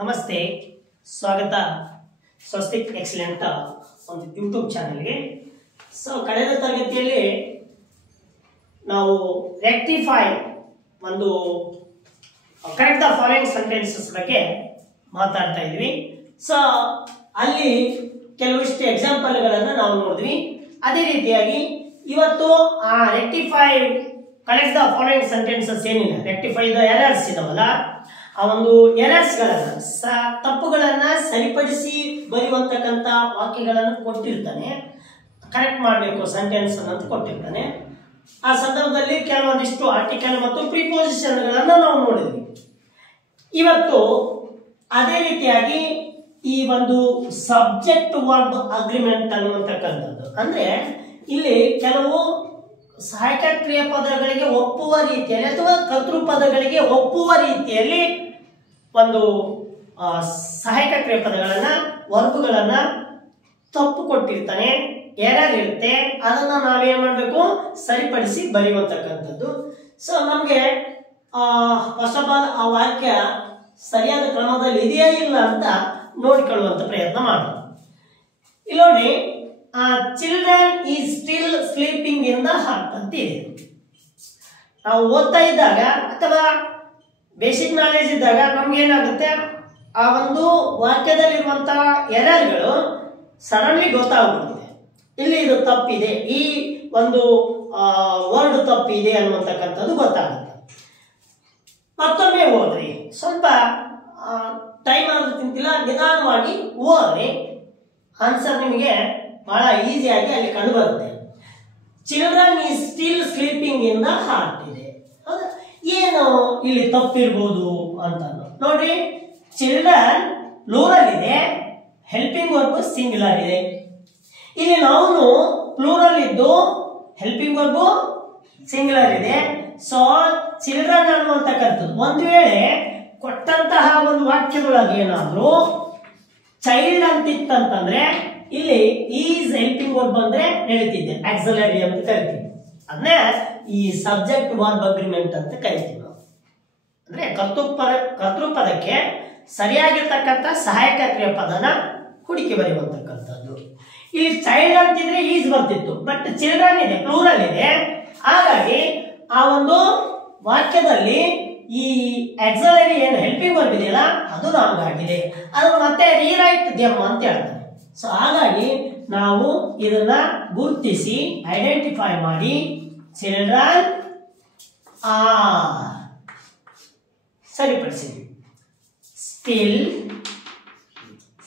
ನಮಸ್ತೆ, ಸ್ವಾಗತ ಸ್ವಸ್ತಿಕ್ ಎಕ್ಸಲೆಂಟ್ ಒಂದು ಯೂಟ್ಯೂಬ್ ಚಾನೆಲ್ಗೆ. ಕಳೆದ ತರಗತಿಯಲ್ಲಿ ನಾವು ರೆಕ್ಟಿಫೈ ಒಂದು ಕರೆಕ್ಟ್ ದ ಫಾಲೋಯಿಂಗ್ ಸೆಂಟೆನ್ಸಸ್ ಬಗ್ಗೆ ಮಾತಾಡ್ತಾ ಇದ್ವಿ. ಅಲ್ಲಿ ಕೆಲವಿಷ್ಟು ಎಕ್ಸಾಂಪಲ್ಗಳನ್ನು ನಾವು ನೋಡಿದ್ವಿ. ಅದೇ ರೀತಿಯಾಗಿ ಇವತ್ತು ಆ rectify correct the following sentences ಏನಿದೆ, ರೆಕ್ಟಿಫೈ ದ ಎರರ್ಸ್ ಇದಾವಲ್ಲ, ಆ ಒಂದು ಎರರ್ಸ್ಗಳನ್ನ ತಪ್ಪುಗಳನ್ನ ಸರಿಪಡಿಸಿ ಬರೆಯುವಂತಕ್ಕಂಥ ವಾಕ್ಯಗಳನ್ನು ಕೊಟ್ಟಿರ್ತಾನೆ. ಕರೆಕ್ಟ್ ಮಾಡಬೇಕು ಸೆಂಟೆನ್ಸ್ ಅಂತ ಕೊಟ್ಟಿರ್ತಾನೆ. ಆ ಸಂದರ್ಭದಲ್ಲಿ ಕೆಲವೊಂದಿಷ್ಟು ಆರ್ಟಿಕಲ್ ಮತ್ತು ಪ್ರಿಪೋಸಿಷನ್ಗಳನ್ನ ನಾವು ನೋಡಿದ್ವಿ. ಇವತ್ತು ಅದೇ ರೀತಿಯಾಗಿ ಈ ಒಂದು ಸಬ್ಜೆಕ್ಟ್ ವರ್ಬ್ ಅಗ್ರಿಮೆಂಟ್ ಅನ್ನುವಂತಕ್ಕಂಥದ್ದು, ಅಂದ್ರೆ ಇಲ್ಲಿ ಕೆಲವು ಸಹಾಯಕ ಕ್ರಿಯಾಪದಗಳಿಗೆ ಒಪ್ಪುವ ರೀತಿಯಲ್ಲಿ ಅಥವಾ ಕರ್ತೃಪದಗಳಿಗೆ ಒಪ್ಪುವ ರೀತಿಯಲ್ಲಿ ಒಂದು ಸಹಾಯಕ ಕ್ರಿಯಾಪದಗಳನ್ನ ವರ್ಬ್ಗಳನ್ನ ತಪ್ಪು ಕೊಟ್ಟಿರ್ತಾನೆ, ಎರರ್ ಇರುತ್ತೆ. ಅದನ್ನ ನಾವೇನ್ ಮಾಡಬೇಕು, ಸರಿಪಡಿಸಿ ಬರೆಯುವಂತಕ್ಕಂಥದ್ದು. ನಮಗೆ ಫಸ್ಟ್ ಆಫ್ ಆಲ್ ಆ ವಾಕ್ಯ ಸರಿಯಾದ ಕ್ರಮದಲ್ಲಿ ಇದೆಯಾ ಇಲ್ಲ ಅಂತ ನೋಡಿಕೊಳ್ಳುವಂತ ಪ್ರಯತ್ನ ಮಾಡೋಣ. ಇಲ್ಲಿ ನೋಡಿ, children is still sleeping in the heart ಅಂತ ಇದೆ. ನಾವು ಓದ್ತಾ ಇದ್ದಾಗ ಅಥವಾ ಬೇಸಿಕ್ ನಾಲೆಜ್ ಇದ್ದಾಗ ನಮ್ಗೆ ಏನಾಗುತ್ತೆ, ಆ ಒಂದು ವಾಕ್ಯದಲ್ಲಿರುವಂತಹ ಎರರ್ಗಳು ಸಡನ್ಲಿ ಗೊತ್ತಾಗ್ಬಿಡುತ್ತೆ. ಇಲ್ಲಿ ಇದು ತಪ್ಪಿದೆ, ಈ ಒಂದು ವರ್ಡ್ ತಪ್ಪಿದೆ ಅನ್ನುವಂತಕ್ಕಂಥದ್ದು ಗೊತ್ತಾಗುತ್ತೆ. ಮತ್ತೊಮ್ಮೆ ಓದ್ರಿ, ಸ್ವಲ್ಪ ಟೈಮ್ ಆದ್ರೂ ತಿಂತಿಲ್ಲ, ನಿಧಾನವಾಗಿ ಓದ್ರಿ, ಆನ್ಸರ್ ನಿಮಗೆ ಬಹಳ ಈಸಿಯಾಗಿ ಅಲ್ಲಿ ಕಂಡು ಬರುತ್ತೆ. Children is still sleeping in the heart ಇದೆ. ಹೌದಾ? ಏನು ಇಲ್ಲಿ ತಪ್ಪಿರ್ಬೋದು ಅಂತ ನೋಡ್ರಿ. ಚಿಲ್ಡ್ರನ್ ಪ್ಲೂರಲ್ ಇದೆ, ಹೆಲ್ಪಿಂಗ್ ವರ್ಬ್ ಸಿಂಗ್ಯುಲರ್ ಇದೆ. ಇಲ್ಲಿ ನಾವು ಪ್ಲೂರಲ್ ಇದ್ದು ಹೆಲ್ಪಿಂಗ್ ವರ್ಬ್ ಸಿಂಗ್ಯುಲರ್ ಇದೆ. ಚಿಲ್ಡ್ರನ್ ಅನ್ನುವಂತಕ್ಕಂಥದ್ದು ಒಂದು ವೇಳೆ ಕೊಟ್ಟಂತಹ ಒಂದು ವಾಕ್ಯದೊಳಗೆ ಏನಾದ್ರು ಚೈಲ್ಡ್ ಅಂತಿತ್ತಂತಂದ್ರೆ ಇಲ್ಲಿ ಈಸ್ ಹೆಲ್ಪಿಂಗ್ ವರ್ಬ್ ಅಂದ್ರೆ ಹೇಳ್ತಿದ್ದೆ, ಆಕ್ಸಿಲರಿ ಅಂತ ಕರಿತೀವಿ. ಅದನ್ನೇ ಈ ಸಬ್ಜೆಕ್ಟ್ ವರ್ಬ್ ಅಗ್ರಿಮೆಂಟ್ ಅಂತ ಕರಿತೀವಿ ನಾವು. ಅಂದ್ರೆ ಕರ್ತೃಪದಕ್ಕೆ ಸರಿಯಾಗಿರ್ತಕ್ಕಂಥ ಸಹಾಯಕ ಕ್ರಿಯಾಪದನ ಹುಡುಕಿ ಬರೆಯುವಂತಕ್ಕಂಥದ್ದು. ಇಲ್ಲಿ ಚೈಲ್ಡ್ ಅಂತಿದ್ರೆ ಈಸ್ ಬರ್ತಿತ್ತು, ಬಟ್ ಚಿಲ್ಡ್ರನ್ ಇದೆ, ಪ್ಲೂರಲ್ ಇದೆ. ಹಾಗಾಗಿ ಆ ಒಂದು ವಾಕ್ಯದಲ್ಲಿ ಈ ಆಕ್ಸಿಲರಿ ಏನು ಹೆಲ್ಪಿಂಗ್ ವರ್ಬ್ ಇದೆಯಲ್ಲ ಅದು ರಾಂಗ್ ಆಗಿದೆ. ಅದು ಮತ್ತೆ ರೀರೈಟ್ ದೆಮ್ ಅಂತ ಹೇಳ್ತಾರೆ. ಹಾಗಾಗಿ ನಾವು ಇದನ್ನ ಗುರುತಿಸಿ ಐಡೆಂಟಿಫೈ ಮಾಡಿ ಚಿಲ್ಡ್ರನ್ ಆರ್ ಸರಿಪಡಿಸಿ still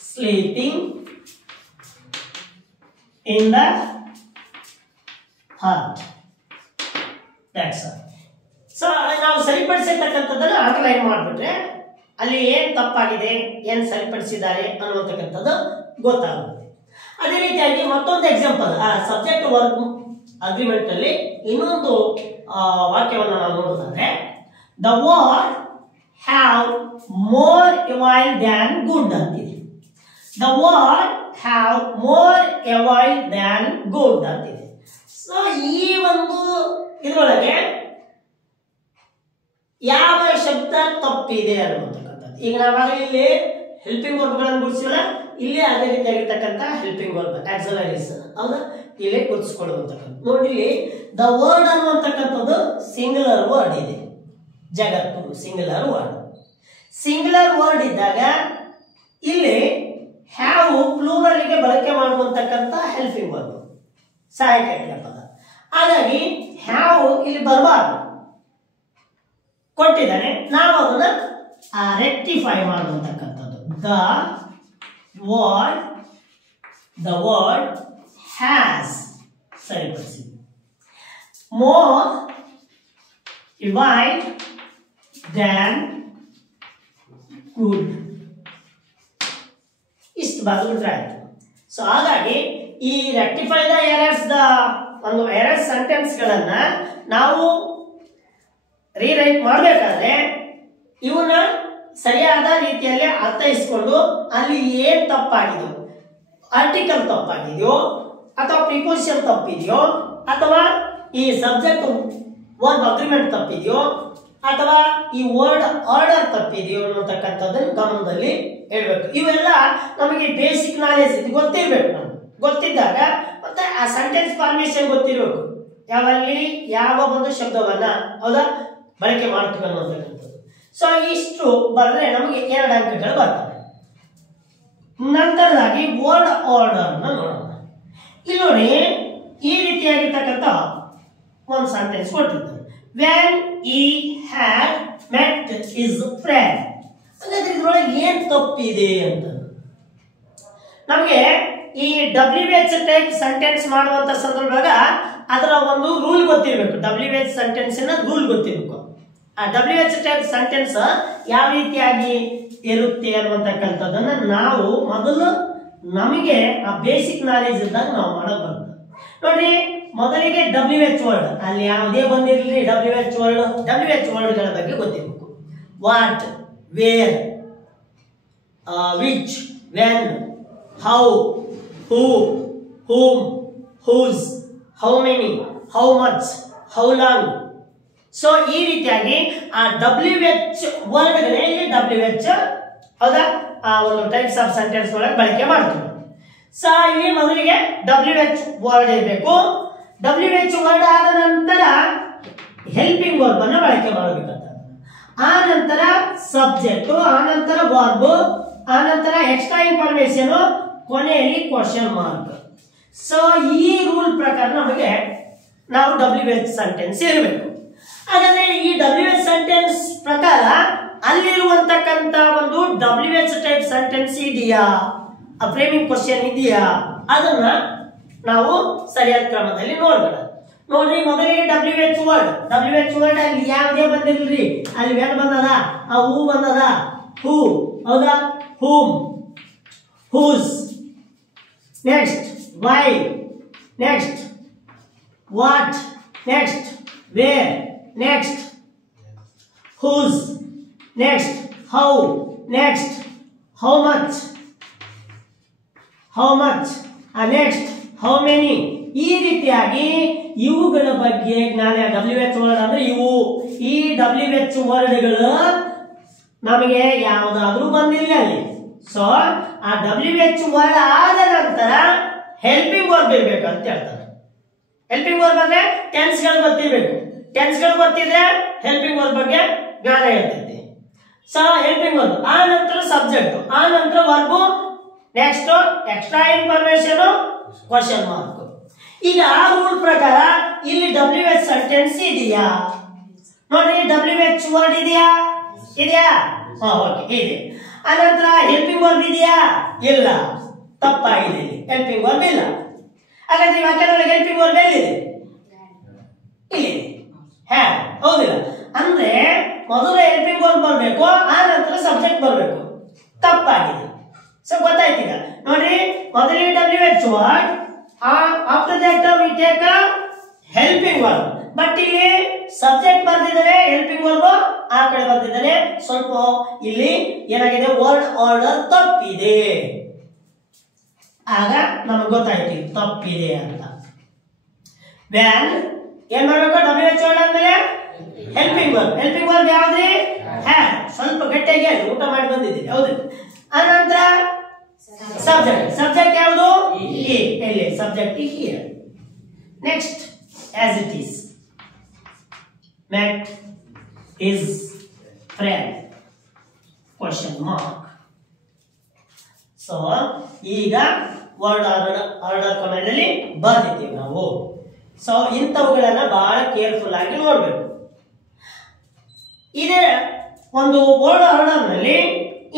sleeping in the heart. That's all. ನಾವು ಸರಿಪಡಿಸಿರ್ತಕ್ಕಂಥದ್ದನ್ನ ಅಂಡರ್ಲೈನ್ ಮಾಡಿಬಿಟ್ರೆ ಅಲ್ಲಿ ಏನ್ ತಪ್ಪಾಗಿದೆ, ಏನ್ ಸರಿಪಡಿಸಿದ್ದಾರೆ ಅನ್ನುವಂತಕ್ಕಂಥದ್ದು ಗೊತ್ತಾಗುತ್ತೆ. ಅದೇ ರೀತಿಯಾಗಿ ಮತ್ತೊಂದು ಎಕ್ಸಾಂಪಲ್, ಆ ಸಬ್ಜೆಕ್ಟ್ ವರ್ಬ್ ಅಗ್ರಿಮೆಂಟ್ ಅಲ್ಲಿ ಇನ್ನೊಂದು ವಾಕ್ಯವನ್ನು ನಾವು ನೋಡೋದಾದ್ರೆ, the word have more avail than good ಅಂತಿದೆ. The word have more avail than good ಅಂತಿದೆ. ಈ ಒಂದು ಇದರೊಳಗೆ ಯಾವ ಶಬ್ದ ತಪ್ಪಿದೆ ಅನ್ನುವಂತಕ್ಕಂಥದ್ದು. ಈಗ ನಾವಾಗಲೇ ಇಲ್ಲಿ ಹೆಲ್ಪಿಂಗ್ ವರ್ಬ್ಗಳನ್ನು ಗುರುತಿಸಿಲ್ಲ, ಇಲ್ಲಿ ಅದೇ ರೀತಿಯಾಗಿರ್ತಕ್ಕಂಥ ಹೆಲ್ಪಿಂಗ್ ವರ್ಬ್ ಆಕ್ಸಿಲರೀಸ್ ಹೌದಾ, ಇಲ್ಲೇ ಗುರುತಿಸಿಕೊಳ್ಳುವಂತಕ್ಕಂಥ. ನೋಡಿ, ಇಲ್ಲಿ ದ ವರ್ಡ್ ಅನ್ನುವಂತಕ್ಕಂಥದ್ದು ಸಿಂಗ್ಯುಲರ್ ವರ್ಡ್ ಇದೆ. ಜಗತ್ತು ಸಿಂಗ್ಯುಲರ್ ವರ್ಡ್. ಸಿಂಗ್ಯುಲರ್ ವರ್ಡ್ ಇದ್ದಾಗ ಇಲ್ಲಿ ಹ್ಯಾವ್ ಪ್ಲೂರಲ್ಗೆ ಬಳಕೆ ಮಾಡುವಂತಕ್ಕಂಥ ಹೆಲ್ಪಿಂಗ್ ವರ್ಬ್ ಸಹಾಯಕ ಕ್ರಿಯಾಪದ. ಹಾಗಾಗಿ ಹ್ಯಾವ್ ಇಲ್ಲಿ ಬರಬಾರ್ದು, ಕೊಟ್ಟಿದ್ದಾನೆ. ನಾವು ಅದನ್ನ ರೆಕ್ಟಿಫೈ ಮಾಡುವಂತಕ್ಕಂಥದ್ದು. ದ ವರ್ಡ್ ಹ್ಯಾಸ್ ಸರಿಪಡಿಸಿ. ಮೋರ್ ಎವಾಯ್ಲ್ ದ್ಯಾನ್ ಗುಡ್ ಇಷ್ಟು ಬರೆದ್ಬಿಟ್ರೆ ಆಯ್ತು. ಹಾಗಾಗಿ ಈ ರೆಕ್ಟಿಫೈ ದ ಎರರ್ಸ್ ದ ಒಂದು ಎರರ್ ಸೆಂಟೆನ್ಸ್ ಗಳನ್ನ ನಾವು ರೀರೈಟ್ ಮಾಡಬೇಕಾದ್ರೆ ಇವನ್ನ ಸರಿಯಾದ ರೀತಿಯಲ್ಲಿ ಅರ್ಥೈಸಿಕೊಂಡು ಅಲ್ಲಿ ಏನ್ ತಪ್ಪಾಗಿದೆಯೋ, ಆರ್ಟಿಕಲ್ ತಪ್ಪಾಗಿದೆಯೋ ಅಥವಾ ಪ್ರಿಪೋಸಿಷನ್ ತಪ್ಪಿದೆಯೋ ಅಥವಾ ಈ ಸಬ್ಜೆಕ್ಟ್ ವರ್ಬ್ ಅಗ್ರಿಮೆಂಟ್ ತಪ್ಪಿದೆಯೋ ಅಥವಾ ಈ ವರ್ಡ್ ಆರ್ಡರ್ ತಪ್ಪಿದೆಯೋ ಅನ್ನತಕ್ಕಂಥದ್ದನ್ನು ಗಮನದಲ್ಲಿ ಹೇಳ್ಬೇಕು. ಇವೆಲ್ಲ ನಮಗೆ ಬೇಸಿಕ್ ನಾಲೆಜ್ ಇದು ಗೊತ್ತಿರ್ಬೇಕು. ನಮ್ಗೆ ಗೊತ್ತಿದ್ದಾಗ ಮತ್ತೆ ಆ ಸೆಂಟೆನ್ಸ್ ಫಾರ್ಮೇಶನ್ ಗೊತ್ತಿರಬೇಕು. ಯಾವಲ್ಲಿ ಯಾವ ಒಂದು ಶಬ್ದವನ್ನ ಹೌದಾ ಬಳಕೆ ಮಾಡ್ತೀವಿ ಅನ್ನೋತಕ್ಕಂಥದ್ದು. ಸೊ ಇಷ್ಟು ಬರೆದ್ರೆ ನಮಗೆ 2 ಅಂಕಗಳು ಬರ್ತವೆ. ನಂತರದಾಗಿ ವರ್ಡ್ ಆರ್ಡರ್ ನೋಡೋಣ. ಇಲ್ಲಿ ನೋಡಿ ಈ ರೀತಿಯಾಗಿರ್ತಕ್ಕಂಥ ಒಂದು ಸೆಂಟೆನ್ಸ್ ಕೊಟ್ಟಿರ್ತಾರೆ. when he had met his friend. ಹಾಗಾದ್ರೆ ಇದ್ರೊಳಗೆ ಏನ್ ತಪ್ಪಿದೆ ಅಂತ ನಮಗೆ ಈ WH ಟೈಪ್ ಸೆಂಟೆನ್ಸ್ ಮಾಡುವಂತ ಸಂದರ್ಭದಾಗ ಅದರ ಒಂದು ರೂಲ್ ಗೊತ್ತಿರಬೇಕು. WH ಸೆಂಟೆನ್ಸ್ ರೂಲ್ ಗೊತ್ತಿರಬೇಕು. ಆ WH ಟೈಪ್ ಸೆಂಟೆನ್ಸ್ ಯಾವ ರೀತಿಯಾಗಿ ಇರುತ್ತೆ ಅನ್ನುವಂತಕ್ಕಂಥದ್ದನ್ನ ನಾವು ಮೊದಲು ನಮಗೆ ಆ ಬೇಸಿಕ್ ನಾಲೆಜ್ ಇದ್ದಾಗ ನಾವು ಮಾಡಕ್ ಬರ್ತದೆ. ನೋಡಿ ಮೊದಲಿಗೆ WH ವರ್ಡ್ ಅಲ್ಲಿ ಯಾವುದೇ ಬಂದಿರಲಿ WH ವರ್ಡ್ಗಳ ಬಗ್ಗೆ ಗೊತ್ತಿರಬೇಕು. What, where, which, when, how, who, whom, whose, how many, how much, how long. So ಈ ರೀತಿಯಾಗಿ ಆ WH ವರ್ಡ್ಗಳೇ ಇಲ್ಲಿ WH ಹೌದಾ ಆ ಒಂದು ಟೈಪ್ಸ್ ಆಫ್ ಸೆಂಟೆನ್ಸ್ ಒಳಗೆ ಬಳಕೆ ಮಾಡ್ತೀವಿ. ಸೊ ಇಲ್ಲಿ ಮೊದಲಿಗೆ WH ವರ್ಡ್ ಇರಬೇಕು. WH ವರ್ಡ್ ಆದ ನಂತರ ಹೆಲ್ಪಿಂಗ್ ವರ್ಬ್ ಅನ್ನು ಬಳಕೆ ಮಾಡಬೇಕಂತ. ಆ ನಂತರ ಸಬ್ಜೆಕ್ಟ್, ಆ ನಂತರ ವರ್ಬ್, ಆ ನಂತರ ಎಕ್ಸ್ಟ್ರಾ ಇನ್ಫಾರ್ಮೇಶನ್, ಕೊನೆಯಲ್ಲಿ ಕ್ವಶನ್ ಮಾರ್ಕ್. ಸೊ ಈ ರೂಲ್ ಪ್ರಕಾರ ನಮಗೆ ನಾವು WH ಸೆಂಟೆನ್ಸ್ ಇರಬೇಕು. ಹಾಗಾದ್ರೆ ಈ WH ಸೆಂಟೆನ್ಸ್ ಪ್ರಕಾರ ಅಲ್ಲಿರುವಂತಕ್ಕಂತ ಒಂದು WH ಟೈಪ್ ಸೆಂಟೆನ್ಸ್ ಇದೆಯಾ, ಫ್ರೇಮಿಂಗ್ ಕ್ವಶನ್ ಇದೆಯಾ, ಅದನ್ನ ನಾವು ಸರಿಯಾದ ಕ್ರಮದಲ್ಲಿ ನೋಡೋಣ. ನೋಡ್ರಿ ಮೊದಲಿಗೆ WH ವರ್ಡ್ ಅಲ್ಲಿ ಯಾವುದೇ ಬಂದಿರಲ್ರಿ. ಅಲ್ಲಿ ವೆನ್ ಬಂದದ, ಆ ಹೂ ಬಂದದ, ಹೂ ಹೌದಾ, whom, whose, next why, next what, next where, next whose, next how, next how much, next how many. ಈ ರೀತಿಯಾಗಿ ಇವುಗಳ ಬಗ್ಗೆ ಜ್ಞಾನ. WH ವರ್ಡ್ ಅಂದ್ರೆ ಇವು. ಈ WH ವರ್ಡ್ಗಳು ನಮಗೆ ಯಾವುದಾದ್ರೂ ಬಂದಿಲ್ಲ ಅಲ್ಲಿ. ಸೊ ಆ WH ವರ್ಡ್ ಆದ ನಂತರ ಹೆಲ್ಪಿಂಗ್ ವರ್ಬ್ ಇರ್ಬೇಕು ಅಂತ ಹೇಳ್ತಾರೆ. ಹೆಲ್ಪಿಂಗ್ ವರ್ಬ್ ಅಂದ್ರೆ ಟೆನ್ಸ್ ಗಳು ಗೊತ್ತಿರ್ಬೇಕು. ಟೆನ್ಸ್ ಗಳು ಗೊತ್ತಿದ್ರೆ ಹೆಲ್ಪಿಂಗ್ ವರ್ಬ್ ಬಗ್ಗೆ ಜ್ಞಾನ ಇರ್ತೈತಿ. ಸೊ ಹೆಲ್ಪಿಂಗ್ ವರ್ಬ್, ಆ ನಂತರ ಸಬ್ಜೆಕ್ಟ್, ಆ ನಂತರ verb, next extra information, question mark. ಈಗ ಆ ರೂಲ್ ಪ್ರಕಾರ ಇಲ್ಲಿ WH ಸೆಂಟೆನ್ಸ್ ಇದೆಯಾ ನೋಡ್ರಿ. WH ವರ್ಡ್ ಇದೆಯಾ? ಓಕೆ ಇದೆ. ಅನಂತರ ಹೆಲ್ಪಿಂಗ್ ವರ್ಬ್ ಇದೆಯಾ? ಇಲ್ಲ, ತಪ್ಪಾಗಿದೆ. ಹೆಲ್ಪಿಂಗ್ ವರ್ಬ್ ಇಲ್ಲ. ಹಾಗಾದ್ರೆ ವಾಕ್ಯದೊಳಗೆ ಹೆಲ್ಪಿಂಗ್ ವರ್ಬ್ ಎಲ್ಲಿದೆ? ಇಲ್ಲಿ ಹೌದಿಲ್ಲ. ಅಂದ್ರೆ ಮೊದಲು ಹೆಲ್ಪಿಂಗ್ ವರ್ಬ್ ಬರಬೇಕು, ಆ ನಂತರ ಸಬ್ಜೆಕ್ಟ್ ಬರಬೇಕು. ತಪ್ಪಾಗಿದೆ. ಸೊ ಗೊತ್ತಾಯ್ತೀಗ ನೋಡ್ರಿ, ಮೊದಲಿಗೆ WH word, after that we take a helping verb. But ಇಲ್ಲಿ ಸಬ್ಜೆಕ್ಟ್ ಬರ್ತಿದ್ದಾರೆ, ಹೆಲ್ಪಿಂಗ್ ವರ್ಬ್ ಆ ಕಡೆ ಬರ್ತಿದ್ದಾರೆ. ಸ್ವಲ್ಪ ಇಲ್ಲಿ ಏನಾಗಿದೆ, ವರ್ಡ್ ಆರ್ಡರ್ ತಪ್ಪಿದೆ. ಆಗ ನಮಗೆ ಗೊತ್ತಾಯ್ತು ತಪ್ಪಿದೆ ಅಂತ. ವ್ಯಾನ್ ಏನ್ ಮಾಡ್ಬೇಕು? WH ವರ್ಡ್ ಅಂದ್ಮೇಲೆ ಹೆಲ್ಪಿಂಗ್ ವರ್ಬ್ ಯಾವ್ದ್ರಿ? ಹ್ಯಾಡ್. ಸ್ವಲ್ಪ ಗಟ್ಟಿಯಾಗಿ ಊಟ ಮಾಡಿ ಬಂದಿದ್ದೀರಿ, ಹೌದು. ಅನಂತರ ಸಬ್ಜೆಕ್ಟ್ ಯಾವುದು? ಇಲ್ಲಿ subject here. Next as it is, met his friend, question mark. So ಈಗ ವರ್ಡ್ ಆರ್ಡರ್ ಕಮೆಂಟಲ್ಲಿ ಬರ್ದಿದ್ದೀವಿ ನಾವು. ಸೊ ಇಂಥವುಗಳನ್ನ ಬಹಳ ಕೇರ್ಫುಲ್ ಆಗಿ ನೋಡ್ಬೇಕು. ಇದೇ ಒಂದು ವರ್ಡ್ ಆರ್ಡರ್ ನಲ್ಲಿ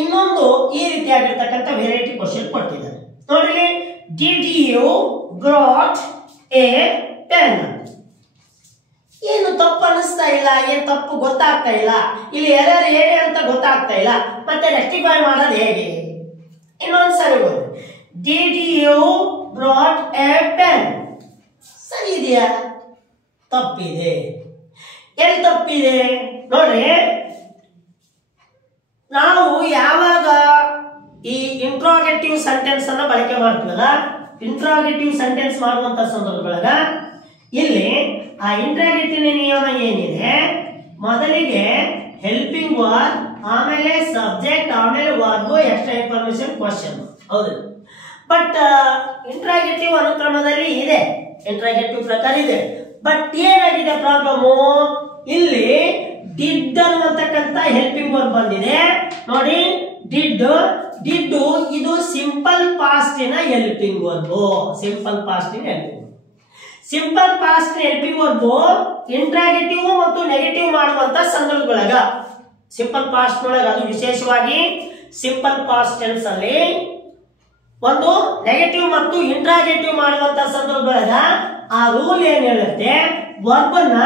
ಇನ್ನೊಂದು ಈ ರೀತಿಯಾಗಿರ್ತಕ್ಕಂಥ ವೆರೈಟಿ ಕ್ವಶನ್ ಕೊಟ್ಟಿದ್ದಾರೆ ನೋಡ್ರಿ. Did you brought a pen? ಏನು ತಪ್ಪು ಅನಿಸ್ತಾ ಇಲ್ಲ, ಏನ್ ತಪ್ಪು ಗೊತ್ತಾಗ್ತಾ ಇಲ್ಲ. ಇಲ್ಲಿ ಎರರ್ ಹೇಗೆ ಅಂತ ಗೊತ್ತಾಗ್ತಾ ಇಲ್ಲ. ಮತ್ತೆ ರೆಕ್ಟಿಫೈ ಮಾಡೋದು ಹೇಗೆ? ಇನ್ನೊಂದ್ಸರಿ ಓದಿ. Did you brought a pen? ಸರಿ ಇದೆಯಾ? ತಪ್ಪಿದೆ. ಎಲ್ಲಿ ತಪ್ಪಿದೆ ನೋಡ್ರಿ. ನಾವು ಯಾವಾಗ ಈ ಇಂಟ್ರಾಗೇಟಿವ್ ಸೆಂಟೆನ್ಸ್ ಅನ್ನ ಬಳಕೆ ಮಾಡ್ತೀವಲ್ಲ, ಇಂಟ್ರಾಗೇಟಿವ್ ಸೆಂಟೆನ್ಸ್ ಮಾಡುವಂತ ಸಂದರ್ಭದೊಳಗ ಇಲ್ಲಿ ಆ ಇಂಟ್ರಾಗೇಟಿವ್ ನಿಯಮ ಏನಿದೆ, ಮೊದಲಿಗೆ ಹೆಲ್ಪಿಂಗ್ ವರ್ಬ್, ಆಮೇಲೆ ಸಬ್ಜೆಕ್ಟ್, ಆಮೇಲೆ ವರ್ಬ್, ಎಕ್ಸ್ಟ್ರಾ ಇನ್ಫಾರ್ಮೇಶನ್, ಕ್ವಶನ್. ಹೌದು, ಬಟ್ ಇಂಟ್ರಾಗೇಟಿವ್ ಅನುಕ್ರಮದಲ್ಲಿ ಇದೆ, ಇಂಟ್ರಾಗೇಟಿವ್ ಪ್ರಕಾರ ಇದೆ. ಬಟ್ ಏನಾಗಿದೆ ಪ್ರಾಬ್ಲಮ್, ಇಲ್ಲಿ ಡಿಡ್ ಅನ್ನುವಂತಕ್ಕಂತ ಹೆಲ್ಪಿಂಗ್ ವರ್ಬ್ ಬಂದಿದೆ ನೋಡಿ. ಡಿಡ್ ಇದು ಸಿಂಪಲ್ ಪಾಸ್ಟಿನ ಹೆಲ್ಪಿಂಗ್ ವರ್ಬ್. ಸಿಂಪಲ್ ಪಾಸ್ಟಿನ helping verb, simple past helping verb interrogative ಮತ್ತು ನೆಗೆಟಿವ್ ಮಾಡುವಂತ ಸಂದರ್ಭದೊಳಗ, ಸಿಂಪಲ್ ಪಾಸ್ಟ್ ಒಳಗ, ಅದು ವಿಶೇಷವಾಗಿ ಸಿಂಪಲ್ ಪಾಸ್ಟ್ ಟೆನ್ಸ್ ಅಲ್ಲಿ ಒಂದು ನೆಗೆಟಿವ್ ಮತ್ತು ಇಂಟ್ರಾಗೇಟಿವ್ ಮಾಡುವಂತ ಸಂದರ್ಭದೊಳಗ ಆ ರೂಲ್ ಏನ್ ಹೇಳುತ್ತೆ, ವರ್ಬ್ ಅನ್ನ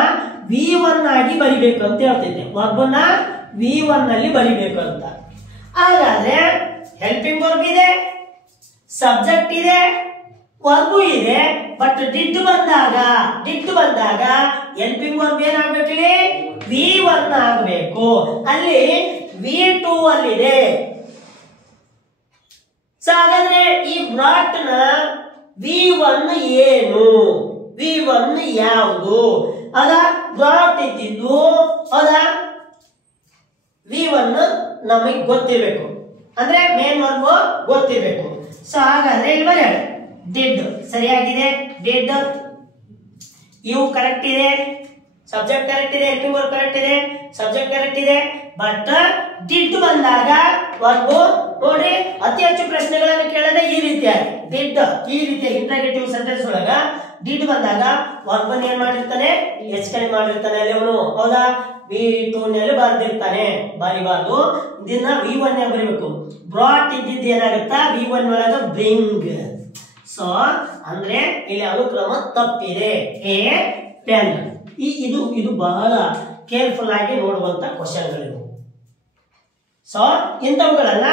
V1 ಆಗಿ ಬರಿಬೇಕು ಅಂತ ಹೇಳ್ತಿದ್ದೆ. ವರ್ಬ್ ಅನ್ನ V1 ನಲ್ಲಿ ಬರಿಬೇಕು ಅಂತ. ಹಾಗಾದ್ರೆ ಹೆಲ್ಪಿಂಗ್ ವರ್ಬ್ ಇದೆ, ಸಬ್ಜೆಕ್ಟ್ ಇದೆ, ವರ್ಬ್ ಇದೆ. ಬಟ್ ಡಿಡ್ ಬಂದಾಗ ಹೆಲ್ಪಿಂಗ್ ವರ್ಬ್ ಏನಾಗಬೇಕಿಲ್ಲಿ V1 ಆಗಬೇಕು. ಅಲ್ಲಿ V2 ಅಲ್ಲಿದೆ. ಸೊ ಹಾಗಾದ್ರೆ ಈ ಬ್ರಾಟ್ ನ V1 ಏನು, V1 ಯಾವುದು, ಅದ ಬ್ರಾಟ್ ಇದ್ದಿದ್ದು, ಅದ V1 ನಮಗೆ ಗೊತ್ತಿರಬೇಕು, ಅಂದ್ರೆ ಮೇನ್ ವರ್ಬ್ ಗೊತ್ತಿರಬೇಕು. ಸೊ ಹಾಗಾದ್ರೆ ಇಲ್ಲಿ ಬರೆಯೋಣ. ಡಿಡ್ ಸರಿಯಾಗಿದೆ, ಡಿಡ್ ಇವು ಕರೆಕ್ಟ್ ಇದೆ, ಸಬ್ಜೆಕ್ಟ್ ಕರೆಕ್ಟ್ ಇದೆ, ಹೆಲ್ಪಿಂಗ್ ವರ್ಬ್ ಕರೆಕ್ಟ್ ಇದೆ, ಸಬ್ಜೆಕ್ಟ್ ಕರೆಕ್ಟ್ ಇದೆ. ಬಟ್ ಡಿಡ್ ಬಂದಾಗ ವರ್ಬ್ ನೋಡಿ, ಅತಿ ಹೆಚ್ಚು ಪ್ರಶ್ನೆಗಳನ್ನು ಕೇಳದೆ ಈ ರೀತಿಯಾಗಿ ಡಿಡ್, ಈ ರೀತಿಯ ಇಂಟ್ರಾಗೇಟಿವ್ ಸೆಂಟೆನ್ಸ್ ಒಳಗ ಡಿಡ್ ಬಂದಾಗ ವರ್ಬ್ ಏನ್ ಮಾಡಿರ್ತಾನೆ, ಹೆಚ್ಚು ಮಾಡಿರ್ತಾನೆ ಅಲ್ಲಿ ಅವನು. ಹೌದಾ, V2 ನಲ್ಲಿ ಬರ್ದಿರ್ತಾನೆ, ಬರಿಬಾರ್ದು. ಇದನ್ನ V1 ಬರಿಬೇಕು. ಬ್ರಾಟ್ ಇದ್ದಿದ್ದು ಏನಾಗುತ್ತಾ V1 ಒಳಗ ಬ್ರಿಂಗ್. ಸೊ ಅಂದ್ರೆ ಇಲ್ಲಿ ಅನುಕ್ರಮ ತಪ್ಪಿದೆ. A pen. ಇದು ಬಹಳ ಕೇರ್ಫುಲ್ ಆಗಿ ನೋಡುವಂತ ಕ್ವಶನ್ಗಳಿವು. ಸೊ ಇಂಥವುಗಳನ್ನ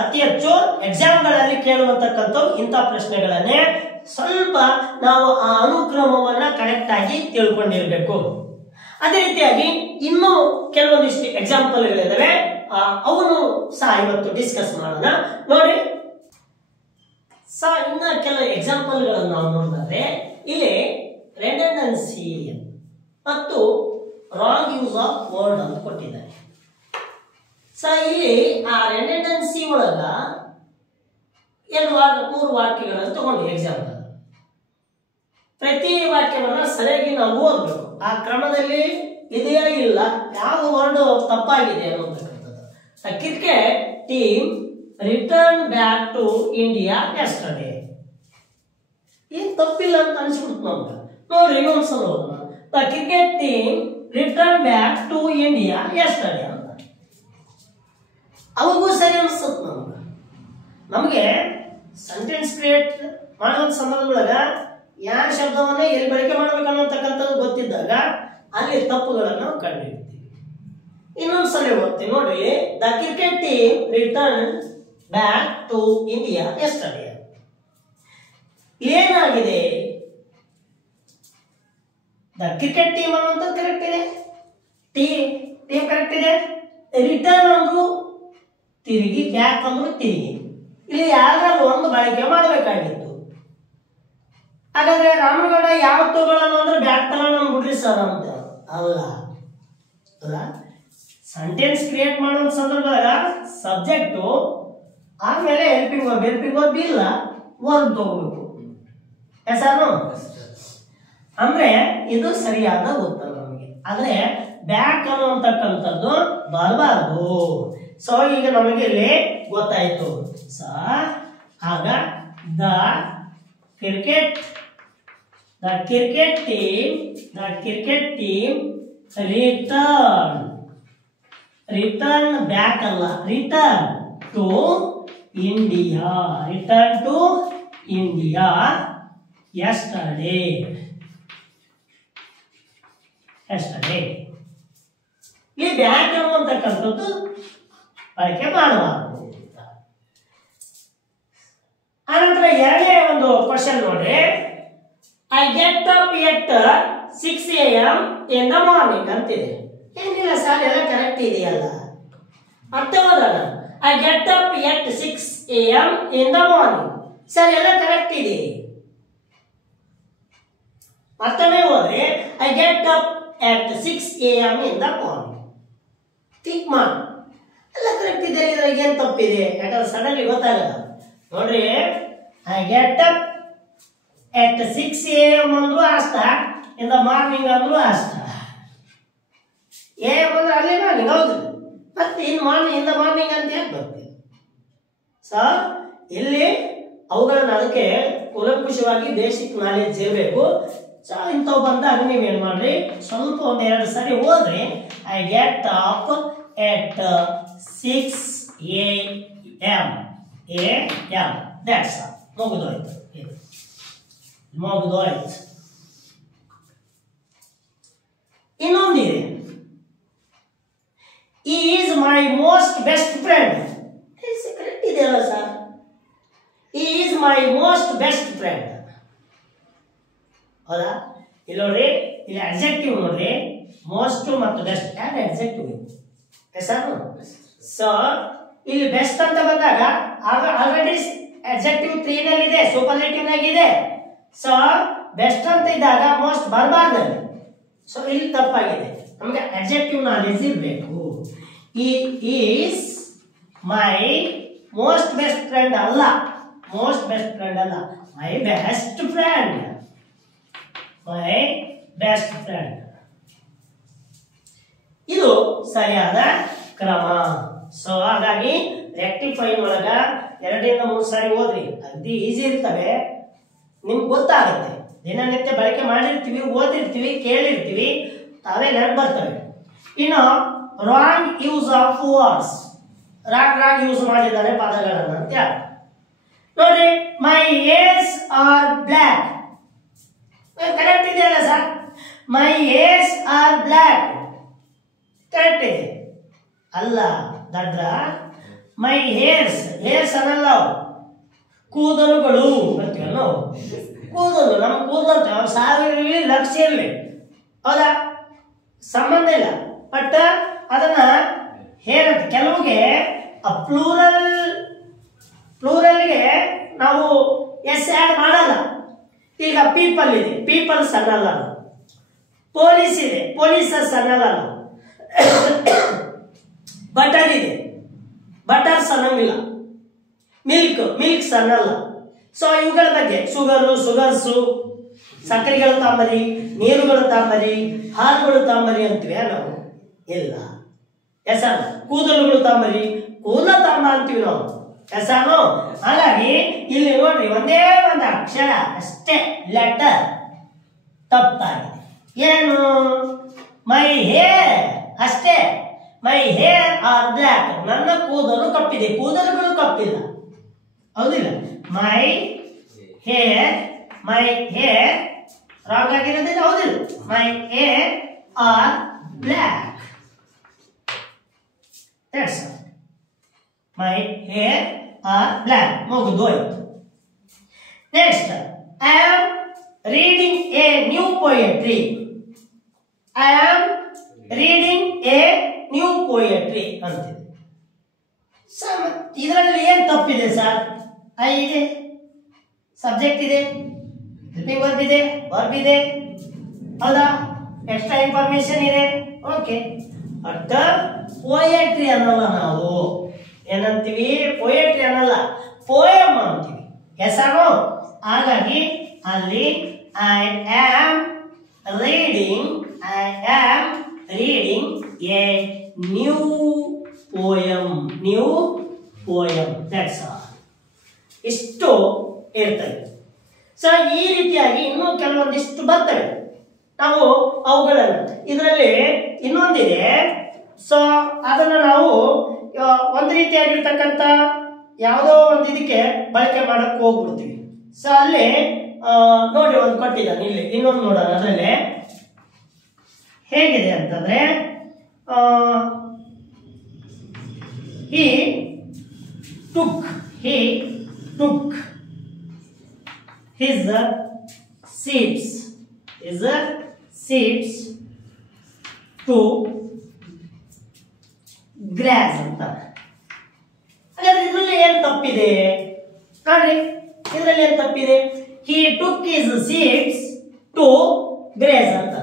ಅತಿ ಹೆಚ್ಚು ಎಕ್ಸಾಮ್ಗಳಲ್ಲಿ ಕೇಳುವಂತಕ್ಕಂಥ ಇಂಥ ಪ್ರಶ್ನೆಗಳನ್ನೇ ಸ್ವಲ್ಪ ನಾವು ಆ ಅನುಕ್ರಮವನ್ನ ಕರೆಕ್ಟ್ ಆಗಿ ತಿಳ್ಕೊಂಡಿರ್ಬೇಕು. ಅದೇ ರೀತಿಯಾಗಿ ಇನ್ನೂ ಕೆಲವೊಂದಿಷ್ಟು ಎಕ್ಸಾಂಪಲ್ಗಳಿದಾವೆ, ಅವನು ಸಹ ಇವತ್ತು ಡಿಸ್ಕಸ್ ಮಾಡೋಣ ನೋಡಿ. ಇನ್ನ ಕೆಲವು ಎಕ್ಸಾಂಪಲ್ಗಳನ್ನು ನಾವು ನೋಡಿದ್ರೆ ಇಲ್ಲಿ ರೆಡಂಡೆನ್ಸಿ ಮತ್ತು ರಾಂಗ್ ಯೂಸ್ ಆಫ್ ವರ್ಡ್ ಅಂತ ಕೊಟ್ಟಿದ್ದಾರೆ. ಇಲ್ಲಿ ಆ ರೆಡಂಡೆನ್ಸಿ ಒಳಗ 2-3 ವಾಕ್ಯಗಳನ್ನು ತಗೊಂಡು ಎಕ್ಸಾಂಪಲ್, ಪ್ರತಿ ವಾಕ್ಯವನ್ನ ಸರಿಯಾಗಿ ನಾವು ಓದಬೇಕು. ಆ ಕ್ರಮದಲ್ಲಿ ಇದೆಯಾ ಇಲ್ಲ, ಯಾವ ವರ್ಡ್ ತಪ್ಪಾಗಿದೆ ಅನ್ನೋತಕ್ಕಂಥದ್ದು. Cricket team return back to India yesterday. ಏನ್ ತಪ್ಪಿಲ್ಲ ಅಂತ ಅನ್ಸ್ಬಿಡ್ತು ನಮ್ಗೆ. ನೋಡ್ರಿ ಇನ್ನೊಂದ್ಸಲ ಓದೋಣ. The cricket team return back to India yesterday ಅಂತ. ಅವಾಗೂ ಸರಿ ಅನ್ಸುತ್ತೆ ನಮಗೆ ಸೆಂಟೆನ್ಸ್ ಕ್ರಿಯೇಟ್ ಮಾಡುವಂತ ಸಂದರ್ಭದೊಳಗ ಯಾವ ಶಬ್ದವನ್ನ ಎಲ್ಲಿ ಬಳಕೆ ಮಾಡ್ಬೇಕು ಅನ್ನೋತಕ್ಕಂಥದ್ದು ಗೊತ್ತಿದ್ದಾಗ ಅಲ್ಲಿ ತಪ್ಪುಗಳನ್ನು ನಾವು ಕಂಡುಹಿಡ್ತೀವಿ. ಇನ್ನೊಂದ್ಸಲ ಓದ್ತೀವಿ ನೋಡ್ರಿ. The cricket team return back to India yesterday. ಏನಾಗಿದೆ? ದ ಕ್ರಿಕೆಟ್ ಟೀಮ್ ಅನ್ನುವಂತ ಕರೆಕ್ಟ್ ಇದೆ, ಟೀಮ್ ಕರೆಕ್ಟ್ ಇದೆ. ರಿಟರ್ನ್ ಅಂದ್ರು ತಿರುಗಿ, ಬ್ಯಾಕ್ ಅಂದ್ರು ತಿರುಗಿ. ಇಲ್ಲಿ ಯಾವ್ದಾದ್ರು ಒಂದು ಬಳಕೆ ಮಾಡಬೇಕಾಗಿತ್ತು. ಹಾಗಾದ್ರೆ ರಾಮನಗೌಡ ಯಾವ ತಗೊಳ್ಳೋಣ ಅಂದ್ರೆ ಬ್ಯಾಕ್ ತಗೊಳ್ಳೋಣ ಬಿಡ್ರಿ ಸರ್ ಅಂತ ಅಲ್ಲ. ಸೆಂಟೆನ್ಸ್ ಕ್ರಿಯೇಟ್ ಮಾಡೋ ಸಂದರ್ಭದಾಗ ಸಬ್ಜೆಕ್ಟ್ ಆಮೇಲೆ ಹೆಲ್ಪಿಂಗ್ ವರ್ಬ್ ಇಲ್ಲ, ವರ್ಬ್ ತಗೋಬೇಕು. ಹೆಸರು ಅಂದ್ರೆ ಇದು ಸರಿಯಾದ ಉತ್ತರ ನಮಗೆ. ಆದ್ರೆ ಬ್ಯಾಕ್ ಅನ್ನುವಂತಕ್ಕಂಥದ್ದು ಬರಬಾರ್ದು. ಸೊ ಈಗ ನಮಗೆ ಇಲ್ಲಿ ಗೊತ್ತಾಯ್ತು. ಆಗ the cricket team return back ಅಲ್ಲ, ರಿಟರ್ನ್ ಟು ಇಂಡಿಯಾ ಯೆಸ್ಟರ್ಡೇ. ಈ ಬ್ಯಾಕ್ ಅನ್ನುವಂತಕ್ಕಂಥದ್ದು ಬಳಕೆ ಮಾಡಬಾರದು. ಆನಂತರ ಎರಡನೇ ಒಂದು ಕ್ವಶನ್ ನೋಡ್ರಿ. I get up at 6 AM in the morning ಅಂತಿದೆ. ಏನಿಲ್ಲ ಸರ್, ಎಲ್ಲ ಕರೆಕ್ಟ್ ಇದೆಯಲ್ಲ, ಅರ್ಥವಾದಲ್ಲ. I get up at 6 AM in the morning, sir ಎಲ್ಲ ಕರೆಕ್ಟ್ ಇದೆ. ಮತ್ತೊಮ್ಮೆ ಹೋದ್ರೆ I get up at 6 AM in the morning. Think ಮಾಡಿ ಎಲ್ಲ ಕರೆಕ್ಟ್ ಇದೆ, ಇದ್ರಾಗ ಏನು ತಪ್ಪಿದೆ ಯಾಕಂದ್ರೆ ಸಡನ್ಲಿ ಗೊತ್ತಾಗಲ್ಲ ನೋಡ್ರಿ. I get up at 6 AM ಅಂದ್ರೂ ಅಷ್ಟ, ಇನ್ ದ ಮಾರ್ನಿಂಗ್ ಅಂದ್ರೂ ಅಷ್ಟ. AM ಅಂದ್ರೆ ಅಲ್ಲಿ ಮಾರ್ನಿಂಗ್ ಹೌದು, ಮತ್ತೆ ಇನ್ ದ ಮಾರ್ನಿಂಗ್ ಅಂತ ಯಾಕೆ ಬರ್ತೀವಿ? ಸೊ ಇಲ್ಲಿ ಅವುಗಳನ್ನ ಅದಕ್ಕೆ ಕೂಲಂಕುಷವಾಗಿ ಬೇಸಿಕ್ ನಾಲೆಡ್ಜ್ ಇರಬೇಕು. ಸೊ ಇಂಥವು ಬಂದಾಗ ನೀವೇನು ಮಾಡ್ರಿ, ಸ್ವಲ್ಪ ಒಂದೆರಡು ಸರಿ ಓದ್ರಿ. I get up at 6 AM. That's all. ಮುಗಿದೋಯ್ತು, ಮುಗಿದೋಯ್ತು. ಇನ್ನೊಂದಿದೆ, he is my most best friend. Correct ಇದೆಯಲ್ಲ sir, he is my most best friend. ಹೌದಾ? ಇಲ್ಲಿ ನೋಡ್ರಿ, ಇಲ್ಲಿ ಅಡ್ಜೆಕ್ಟಿವ್ ನೋಡ್ರಿ, ಮೋಸ್ಟ್ ಮತ್ತು ಬೆಸ್ಟ್ ಯಾರು ಅಡ್ಜೆಕ್ಟಿವ್ ಸರ್. ಸೊ ಇಲ್ಲಿ ಬೆಸ್ಟ್ ಅಂತ ಬಂದಾಗ ಆಲ್ರೆಡಿ ಅಡ್ಜೆಕ್ಟಿವ್ 3 ನಲ್ಲಿದೆ, ಸೂಪರ್ಲೇಟಿವ್ ನಾಗಿದೆ. ಸೊ ಬೆಸ್ಟ್ ಅಂತ ಇದ್ದಾಗ ಮೋಸ್ಟ್ ಬರಬಾರ್ದಲ್ಲಿ. ಸೊ ಇಲ್ಲಿ ತಪ್ಪಾಗಿದೆ, ನಮಗೆ ಅಡ್ಜೆಕ್ಟಿವ್ ನಾಲೆಜ್ ಇರಬೇಕು. ಈ is my most best friend ಅಲ್ಲ, ಮೋಸ್ಟ್ ಬೆಸ್ಟ್ ಫ್ರೆಂಡ್ ಅಲ್ಲ, my best friend, my best friend. ಇದು ಸರಿಯಾದ ಕ್ರಮ. ಸೊ ಹಾಗಾಗಿ ರೆಕ್ಟಿಫೈನ್ ಒಳಗ 2 ಇಂದ 3 ಸಾರಿ ಓದ್ರಿ, ಅಗ್ದಿ ಈಸಿ ಇರ್ತವೆ, ನಿಮ್ಗೆ ಗೊತ್ತಾಗುತ್ತೆ. ದಿನನಿತ್ಯ ಬಳಕೆ ಮಾಡಿರ್ತೀವಿ, ಓದಿರ್ತೀವಿ, ಕೇಳಿರ್ತೀವಿ, ತಾವೇ ನೆನಪು ಬರ್ತವೆ. ಇನ್ನು wrong use of words, wrong use ಮಾಡಿದ್ದಾರೆ ಪದಗಳನ್ನು ಅಂತ ಹೇಳಿ ನೋಡ್ರಿ. ಮೈ ಏರ್ಸ್ ಆರ್ ಬ್ಲ್ಯಾಕ್, ಕರೆಕ್ಟ್ ಇದೆಯಲ್ಲ ಸರ್? ಮೈ ಏರ್ಸ್ ಆರ್ ಬ್ಲ್ಯಾಕ್ ಕರೆಕ್ಟ್ ಇದೆ ಅಲ್ಲ ದಡ್ರ? ಮೈ ಹೇರ್ಸ್, ಹೇರ್ಸ್ ಅನ್ನಲ್ಲ, ಕೂದಲುಗಳು ಅಂತೀವಿ ನಾವು. ಕೂದಲು ನಮ್ಮ ಕೂದಲು 1000 ಇರಲಿ, ಲಕ್ಷ ಇರಲಿ, ಹೌದಾ, ಸಂಬಂಧ ಇಲ್ಲ. ಬಟ್ ಅದನ್ನ ಹೇರ್ ಕೆಲವಿಗೆ ಪ್ಲೂರಲ್ಗೆ ನಾವು ಎಸ್ ಆ್ಯಡ್ ಮಾಡಲ್ಲ. ಈಗ ಪೀಪಲ್ ಇದೆ, ಪೀಪಲ್ಸ್ ಅನ್ನಲ್ಲ. ಪೊಲೀಸ್ ಇದೆ, ಪೊಲೀಸಸ್ ಅನ್ನಲ್ಲ. ಬಟರ್ ಇದೆ, ಬಟರ್ಸ್ ಅನ್ನಂಗಿಲ್ಲ. ಮಿಲ್ಕ್ಸ್ ಅನ್ನಲ್ಲ. ಸೊ ಇವುಗಳ ಬಗ್ಗೆ ಸುಗರ್ಸು, ಸಕ್ಕರೆಗಳು ತಾಂಬರಿ, ನೀರುಗಳು ತಾಂಬರಿ, ಹಾಲುಗಳು ತಾಂಬರಿ ಅಂತೀವಿ ನಾವು, ಇಲ್ಲ. ಎಸಾನು ಕೂದಲುಗಳು ತಾಂಬರಿ, ಕೂದಲ ತಾಂಬ ಅಂತೀವಿ ನಾವು, ಎಸಾನು. ಹಾಗಾಗಿ ಇಲ್ಲಿ ನೋಡ್ರಿ, ಒಂದೇ ಒಂದು ಅಕ್ಷರ ಅಷ್ಟೇ, ಲೆಟರ್ ತಪ್ಪಾಗಿದೆ. ಏನು? ಮೈ ಹೇರ್ ಅಷ್ಟೇ. ಮೈ ಹೇರ್ ಆರ್ ಬ್ಲ್ಯಾಕ್, ನನ್ನ ಕೂದಲು ಕಪ್ಪಿದೆ, ಕೂದಲುಗಳು ಕಪ್ಪಿಲ್ಲ, ಹೌದಿಲ್ಲ? ಮೈ ಹೇರ್ ರಾಂಗ್ ಆಗಿರೋದಿಲ್ಲ, ಹೌದಿಲ್ಲ? My hair are black, that's all. My hair are black, ಮುಗಿದೋಯ್ತು. Next, I am reading a new poetry. I am reading a new poetry ಅಂತಿದೆ. ಇದರಲ್ಲಿ ಏನ್ ತಪ್ಪಿದೆ ಸರ್? ಐ ಇದೆ, ಸಬ್ಜೆಕ್ಟ್ ಇದೆ, ಹೆಲ್ಪಿಂಗ್ ವರ್ಬ್ ಇದೆ, ಹೌದಾ? ಎಕ್ಸ್ಟ್ರಾ ಇನ್ಫಾರ್ಮೇಶನ್ ಇದೆ, ಓಕೆ. ಬಟ್ ಪೊಯೆಟ್ರಿ ಅನ್ನಲ್ಲ, ನಾವು ಏನಂತೀವಿ? ಪೊಯೆಟ್ರಿ ಅನ್ನಲ್ಲ, ಪೋಯಮ್ ಅಂತೀವಿ, ಹೆಸರು. ಹಾಗಾಗಿ ಅಲ್ಲಿ I am reading a new poem, that's all. ಇಷ್ಟು ಇರ್ತದೆ. ಸೊ ಈ ರೀತಿಯಾಗಿ ಇನ್ನೂ ಕೆಲವೊಂದಿಷ್ಟು ಬರ್ತವೆ, ನಾವು ಅವುಗಳನ್ನು ಇದರಲ್ಲಿ ಇನ್ನೊಂದಿದೆ. ಸೊ ಅದನ್ನು ನಾವು ಒಂದು ರೀತಿಯಾಗಿರ್ತಕ್ಕಂಥ ಯಾವುದೋ ಒಂದು ಇದಕ್ಕೆ ಬಳಕೆ ಮಾಡಕ್ಕೆ ಹೋಗ್ಬಿಡ್ತೀವಿ. ಸೊ ಅಲ್ಲಿ ನೋಡಿ, ಒಂದು ಕೊಟ್ಟಿದ್ದಾನೆ ಇಲ್ಲಿ, ಇನ್ನೊಂದು ನೋಡೋಣ. ಅದರಲ್ಲಿ ಹೇಗಿದೆ ಅಂತಂದ್ರೆ, he took his seeds to grass ಅಂತ. ಹಾಗಾದ್ರೆ ಇದರಲ್ಲಿ ಏನ್ ತಪ್ಪಿದೆ ನೋಡ್ರಿ, ಇದರಲ್ಲಿ ಏನ್ ತಪ್ಪಿದೆ? he took his seeds to grass ಅಂತ.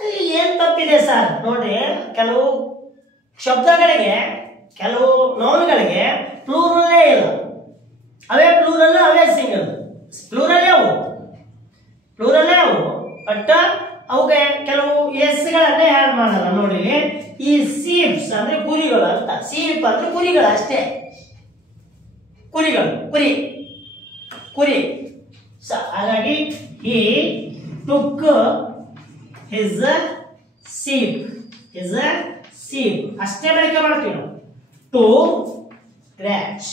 ಅಲ್ಲಿ ಶಬ್ದಗಳಿಗೆ ಕೆಲವು ನೌನ್ಗಳಿಗೆ ಪ್ಲೂರಲ್ಲೇ ಇಲ್ಲ, ಅವೇ ಪ್ಲೂರಲ್ ಅವೇ ಸಿಂಗಲ್, ಪ್ಲೂರಲ್ಲೇ ಅವು ಬಟ್ ಅವುಗೆ ಕೆಲವು ಎಸ್ಗಳನ್ನೇ ಆ್ಯಡ್ ಮಾಡಲ್ಲ. ನೋಡಿ ಈ ಸೀಪ್ಸ್ ಅಂದ್ರೆ ಕುರಿಗಳು ಅಂತ, ಸೀಪ್ ಅಂದ್ರೆ ಕುರಿಗಳು ಅಷ್ಟೇ, ಕುರಿಗಳು ಕುರಿ. ಹಾಗಾಗಿ he took his sheep ಅಷ್ಟೇ ಬಳಕೆ ಮಾಡ್ತೀವಿ ನಾವು. ಟು ಕ್ರ್ಯಾಚ್,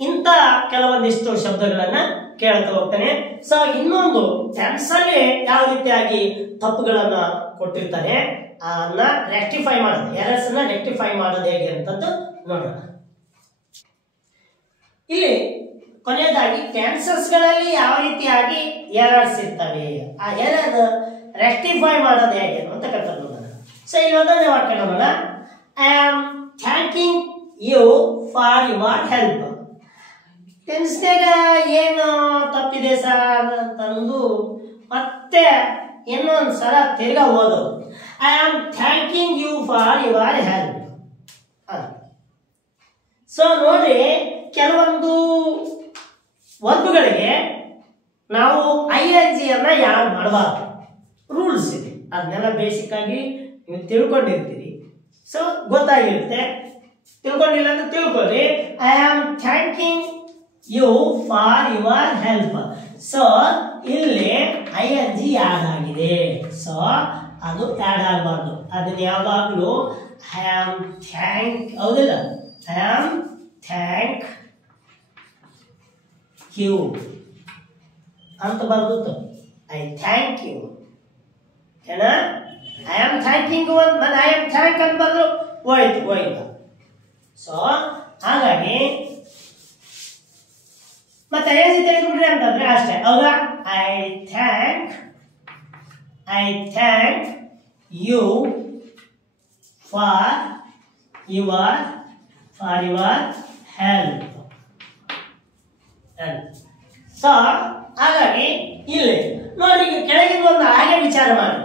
ಇಂಥ ಕೆಲವೊಂದಿಷ್ಟು ಶಬ್ದಗಳನ್ನ ಕೇಳ್ತಾ ಹೋಗ್ತಾನೆ. ಸೊ ಇನ್ನೊಂದು ಟೆನ್ಸ್ ಅಲ್ಲಿ ಯಾವ ರೀತಿಯಾಗಿ ತಪ್ಪುಗಳನ್ನ ಕೊಟ್ಟಿರ್ತಾನೆ ಅದನ್ನ ರೆಕ್ಟಿಫೈ ಮಾಡೋದು, ಎರರ್ಸ್ ಅನ್ನ ರೆಕ್ಟಿಫೈ ಮಾಡೋದು ಹೇಗೆ ಅಂತದ್ದು ನೋಡೋಣ. ಇಲ್ಲಿ ಕೊನೆಯದಾಗಿ ಟೆನ್ಸಸ್ ಗಳಲ್ಲಿ ಯಾವ ರೀತಿಯಾಗಿ ಎರರ್ಸ್ ಇರ್ತವೆ, ಆ ಎರರ್ ರೆಕ್ಟಿಫೈ ಮಾಡೋದು ಹೇಗೆ ಅಂತಕ್ಕಂಥದ್ದು ನೋಡೋಣ. ಸೊ ಇಲ್ಲಿ ಒಂದನೇ ವಾಕ್ಯ ನೋಡೋಣ. I am thanking you for your help. ಟೆನ್ಸ್ನಾಗ ಏನು ತಪ್ಪಿದೆ ಸರ್ ಅಂತಂದು ಮತ್ತೆ ಇನ್ನೊಂದು ಸಲ ತಿರ್ಗಾ ಓದೋದು. I am thanking you for your help. So ನೋಡ್ರಿ, ಕೆಲವೊಂದು ವರ್ಬ್ಗಳಿಗೆ ನಾವು ING ಅನ್ನ ಯಾರು ಮಾಡಬಾರ್ದು, ರೂಲ್ಸ್ ಇದೆ. ಅದನ್ನೆಲ್ಲ ಬೇಸಿಕ್ ಆಗಿ ನೀವು ತಿಳ್ಕೊಂಡಿರ್ತೀರಿ, ಸೊ ಗೊತ್ತಾಗಿರುತ್ತೆ. ತಿಳ್ಕೊಂಡಿಲ್ಲ ಅಂದ್ರೆ ತಿಳ್ಕೊಳ್ಳಿ. I am thanking you for your help. So ಇಲ್ಲಿ ING ಆಡ್ ಆಗಿದೆ, ಸೊ ಅದು ಆಡ್ ಆಗಬಾರ್ದು. ಅದನ್ನ ಯಾವಾಗಲೂ ಐ ಆಮ್ ಥ್ಯಾಂಕ್, ಹೌದಿಲ್ಲ, ಐ ಆಮ್ ಥ್ಯಾಂಕ್ ಯು ಅಂತ ಬರ್ದು ಐ ಥ್ಯಾಂಕ್ ಯು ಏನ, ಐ ಆಮ್ ಥ್ಯಾಂಕಿಂಗ್ ನಾನು ಐ ಆಮ್ ಥ್ಯಾಂಕ್ ಅಂತ ಬರ್ದು ಹೋಯ್ತು. ಸೊ ಹಾಗಾಗಿ ಮತ್ತೆ ING ತೆಗೆದುಬಿಟ್ರೆ ಅಂತಂದ್ರೆ ಅಷ್ಟೇ, ಹೌದಾ. I thank you for your help. So ಹಾಗಾಗಿ ಇಲ್ಲಿ ನೋಡಿ, ಕೆಳಗಿನ ಒಂದು ಹಾಗೆ ವಿಚಾರ ಮಾಡಿ.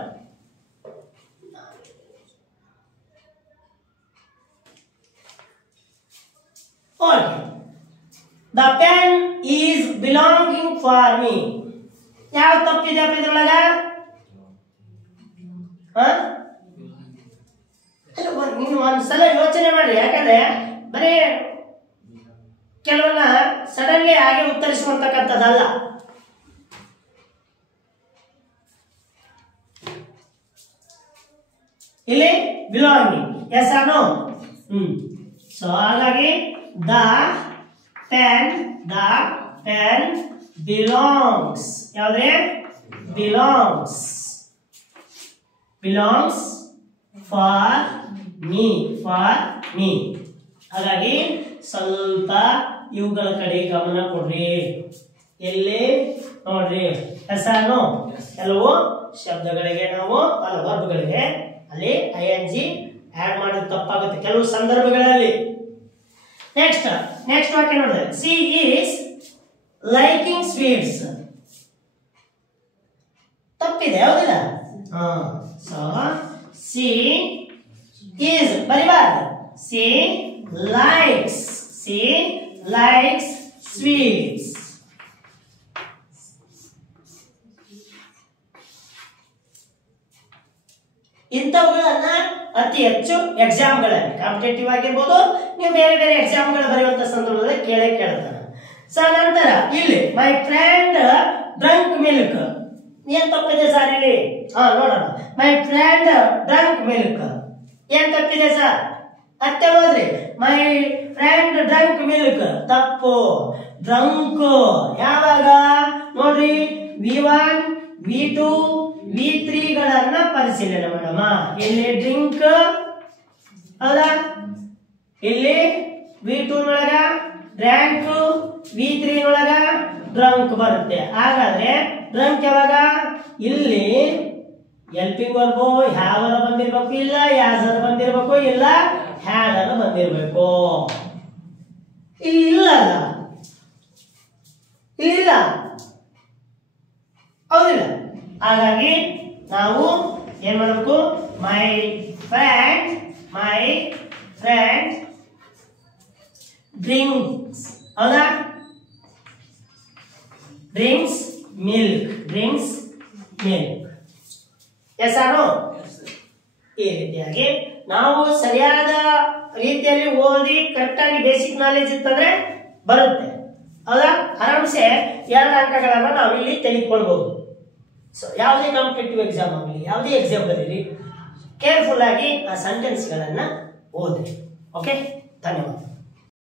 Okay, the pen is belonging for me. ಯಾವ ತಪ್ಪಿದೆಯಪ್ಪ ಇದ್ರೊಳಗ? ನೀನು ಒಂದ್ಸಲ ಯೋಚನೆ ಮಾಡಿ, ಯಾಕಂದ್ರೆ ಬರೀ ಕೆಲವನ್ನ ಸಡನ್ಲಿ ಹಾಗೆ ಉತ್ತರಿಸುವಂತಕ್ಕಂಥದ್ದಲ್ಲ. ಇಲ್ಲಿ belonging, yes or no? So ಹಾಗಾಗಿ ದ ಪೆನ್ ಬಿಲಾಂಗ್ಸ್. ಯಾವ್ದ್ರೆ? Belongs for me. ಹಾಗಾಗಿ ಸ್ವಲ್ಪ ಇವುಗಳ ಕಡೆ ಗಮನ ಕೊಡ್ರಿ. ಎಲ್ಲಿ ನೋಡ್ರಿ, ಎಸ್ ಆರ್ ನೋ? ಕೆಲವು ಶಬ್ದಗಳಿಗೆ ನಾವು ವರ್ಬ್ಗಳಿಗೆ ಅಲ್ಲಿ ING ಆಡ್ ಮಾಡಿದ್ರೆ ತಪ್ಪಾಗುತ್ತೆ ಕೆಲವು ಸಂದರ್ಭಗಳಲ್ಲಿ. ನೆಕ್ಸ್ಟ್ ವಾಕ್ಯ ನೋಡಿದ್ರೆ, ಸಿ ಈಸ್ ಲೈಕಿಂಗ್ ಸ್ವೀಟ್ಸ್. ತಪ್ಪಿದೆ, ಹೌದಿಲ್ಲ? ಸೊ ಸಿ ಈಸ್ ಬರಿಬಾರ್ದು, ಸಿ likes sweets. ಇಂಥವುಗಳನ್ನ ಅತಿ ಹೆಚ್ಚು ಎಕ್ಸಾಮ್ಗಳಲ್ಲಿ, ಕಾಂಪಿಟೇಟಿವ್ ಆಗಿರ್ಬೋದು, ನೀವು ಬೇರೆ ಬೇರೆ ಎಕ್ಸಾಮ್ಗಳು ಬರೆಯುವಂತ ಸಂದರ್ಭದಲ್ಲಿ ಕೇಳ್ತಾನೆ. ಸೊ ನಂತರ ಇಲ್ಲಿ ಮೈ ಫ್ರೆಂಡ್ ಡ್ರಂಕ್ ಮಿಲ್ಕ್. ಏನ್ ತಪ್ಪಿದೆ ಸರ್ ಇಲ್ಲಿ? ನೋಡೋಣ. ಮೈ ಫ್ರೆಂಡ್ ಡ್ರಂಕ್ ಮಿಲ್ಕ್ ಏನ್ ತಪ್ಪಿದೆ ಸರ್? ಮತ್ತೆ ಹೋದ್ರಿ, ಮೈ ಫ್ರೆಂಡ್ ಡ್ರಂಕ್ ಮಿಲ್ಕ್ ತಪ್ಪು. ಡ್ರಂಕ್ ಯಾವಾಗ ನೋಡ್ರಿ, V1 V2 V3 ಗಳನ್ನ ಪರಿಶೀಲನೆ ಮಾಡಮ್ಮ. ಇಲ್ಲಿ ಡ್ರಿಂಕ್, ಹೌದಾ? ಇಲ್ಲಿ V2 ನೊಳಗ ಡ್ರ್ಯಾಂಕ್, V3 ನೊಳಗ ಡ್ರಂಕ್ ಬರುತ್ತೆ. ಹಾಗಾದ್ರೆ ಡ್ರಂಕ್ ಯಾವಾಗ? ಇಲ್ಲಿ ಹೆಲ್ಪಿಂಗ್ ವರ್ಬು ಹ್ಯಾವ್ ಬಂದಿರ್ಬೇಕು, ಇಲ್ಲ ಯಾಸ್ ಬಂದಿರ್ಬೇಕು, ಇಲ್ಲ ಹ್ಯಾಡ್ ಬಂದಿರ್ಬೇಕು. ಇಲ್ಲ, ಹೌದಿಲ್ಲ? ಹಾಗಾಗಿ ನಾವು ಏನ್ ಮಾಡಬೇಕು ಮೈ ಫ್ರೆಂಡ್ ಡ್ರಿಂಕ್ಸ್ ಹೌದಾ ಡ್ರಿಂಕ್ಸ್ ಮಿಲ್ಕ್ ಎಸ್ ಆರು ಈ ರೀತಿಯಾಗಿ ನಾವು ಸರಿಯಾದ ರೀತಿಯಲ್ಲಿ ಓದಿ ಕರೆಕ್ಟ್ ಆಗಿ ಬೇಸಿಕ್ ನಾಲೆಜ್ ಇತ್ತಂದ್ರೆ ಬರುತ್ತೆ ಹೌದಾ ಆರಾಮ್ಸೆ 2 ಅಂಕಗಳನ್ನ ನಾವು ಇಲ್ಲಿ ತೆಗೆದುಕೊಳ್ಬಹುದು ಸೊ ಯಾವುದೇ ಕಾಂಪಿಟೇಟಿವ್ ಎಕ್ಸಾಮ್ ಆಗಲಿ ಯಾವುದೇ ಎಕ್ಸಾಮ್ ಬರೀರಿ ಕೇರ್ಫುಲ್ ಆಗಿ ಆ ಸೆಂಟೆನ್ಸ್ ಗಳನ್ನ ಓದಿ ಓಕೆ ಧನ್ಯವಾದ